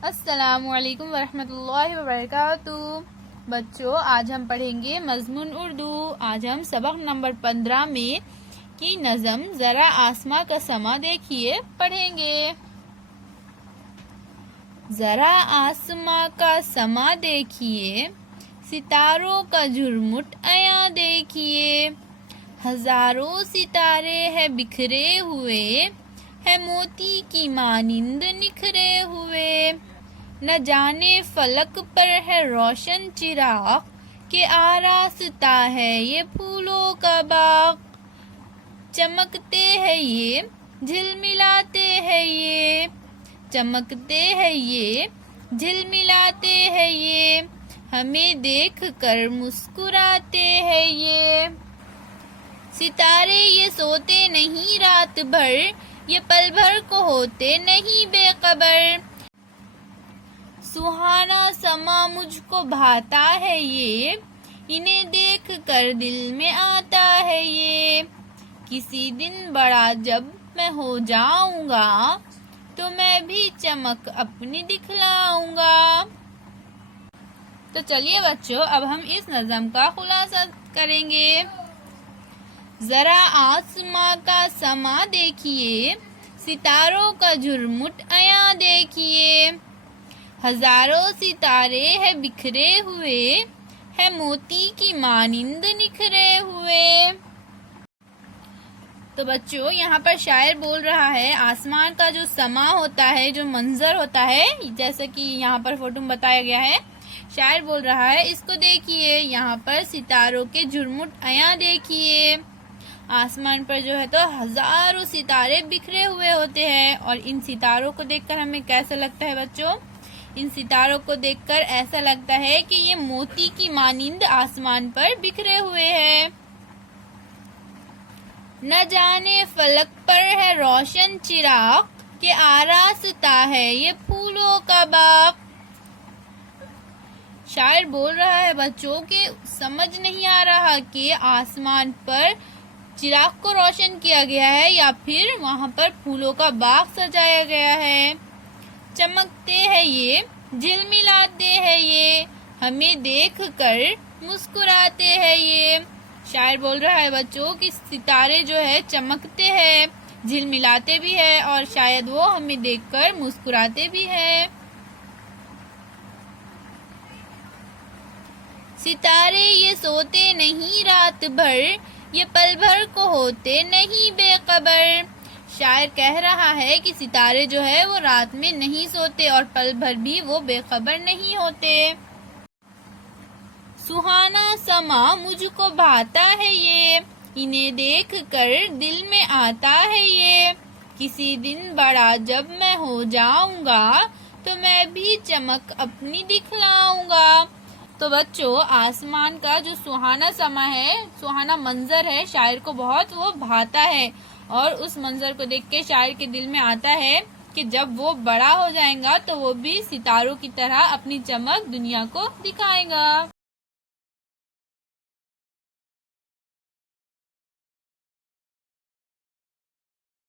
अस्सलामुअलैकुम वरहमतुल्लाहि वबरकातुहू। बच्चों, आज हम पढ़ेंगे मज़मून उर्दू। आज हम सबक नंबर 15 में की नज़म ज़रा आसमां का समा देखिए पढ़ेंगे। ज़रा आसमां का समा देखिए, सितारों का झुरमुट आया देखिए। हजारों सितारे है बिखरे हुए, है मोती की मानिंद निखरे हुए। न जाने फलक पर है रोशन चिराग, के आरास्ता है ये फूलों का बाग। चमकते हैं ये, झिलमिलाते हैं ये, चमकते हैं ये, झिलमिलाते हैं ये। हमें देख कर मुस्कुराते हैं ये। सितारे ये सोते नहीं रात भर, ये पल भर को होते नहीं बेखबर। सुहाना समा मुझको भाता है ये, इन्हें देख कर दिल में आता है ये। किसी दिन बड़ा जब मैं हो जाऊंगा, तो मैं भी चमक अपनी दिखलाऊंगा। तो चलिए बच्चों, अब हम इस नज़म का खुलासा करेंगे। जरा आसमां का समा देखिए, सितारों का झुरमुट आया देखिए। हजारों सितारे है बिखरे हुए, है मोती की मानिंद निखरे हुए। तो बच्चों, यहाँ पर शायर बोल रहा है आसमान का जो समा होता है, जो मंजर होता है, जैसे कि यहाँ पर फोटो में बताया गया है। शायर बोल रहा है इसको देखिए, यहाँ पर सितारों के झुरमुट आया देखिए। आसमान पर जो है तो हजारों सितारे बिखरे हुए होते हैं, और इन सितारों को देखकर हमें कैसा लगता है बच्चों? इन सितारों को देखकर ऐसा लगता है कि ये मोती की मानिंद आसमान पर बिखरे हुए हैं। न जाने फलक पर है रोशन चिराग, के आरास्ता है ये फूलों का बाग। शायर बोल रहा है बच्चों कि समझ नहीं आ रहा कि आसमान पर चिराग को रोशन किया गया है या फिर वहाँ पर फूलों का बाग सजाया गया है। चमकते हैं ये, झिलमिलाते हैं ये, हमें देख कर मुस्कुराते हैं ये। शायर बोल रहा है बच्चों कि सितारे जो है चमकते हैं, झिलमिलाते भी है, और शायद वो हमें देखकर मुस्कुराते भी है। सितारे ये सोते नहीं रात भर, ये पल भर को होते नहीं बेखबर। शायर कह रहा है कि सितारे जो है वो रात में नहीं सोते, और पल भर भी वो बेखबर नहीं होते। सुहाना समा मुझको भाता है ये, इन्हें देख कर दिल में आता है ये। किसी दिन बड़ा जब मैं हो जाऊंगा, तो मैं भी चमक अपनी दिखलाऊंगा। तो बच्चों, आसमान का जो सुहाना समा है, सुहाना मंजर है, शायर को बहुत वो भाता है, और उस मंजर को देख के शायर के दिल में आता है कि जब वो बड़ा हो जाएगा तो वो भी सितारों की तरह अपनी चमक दुनिया को दिखाएगा।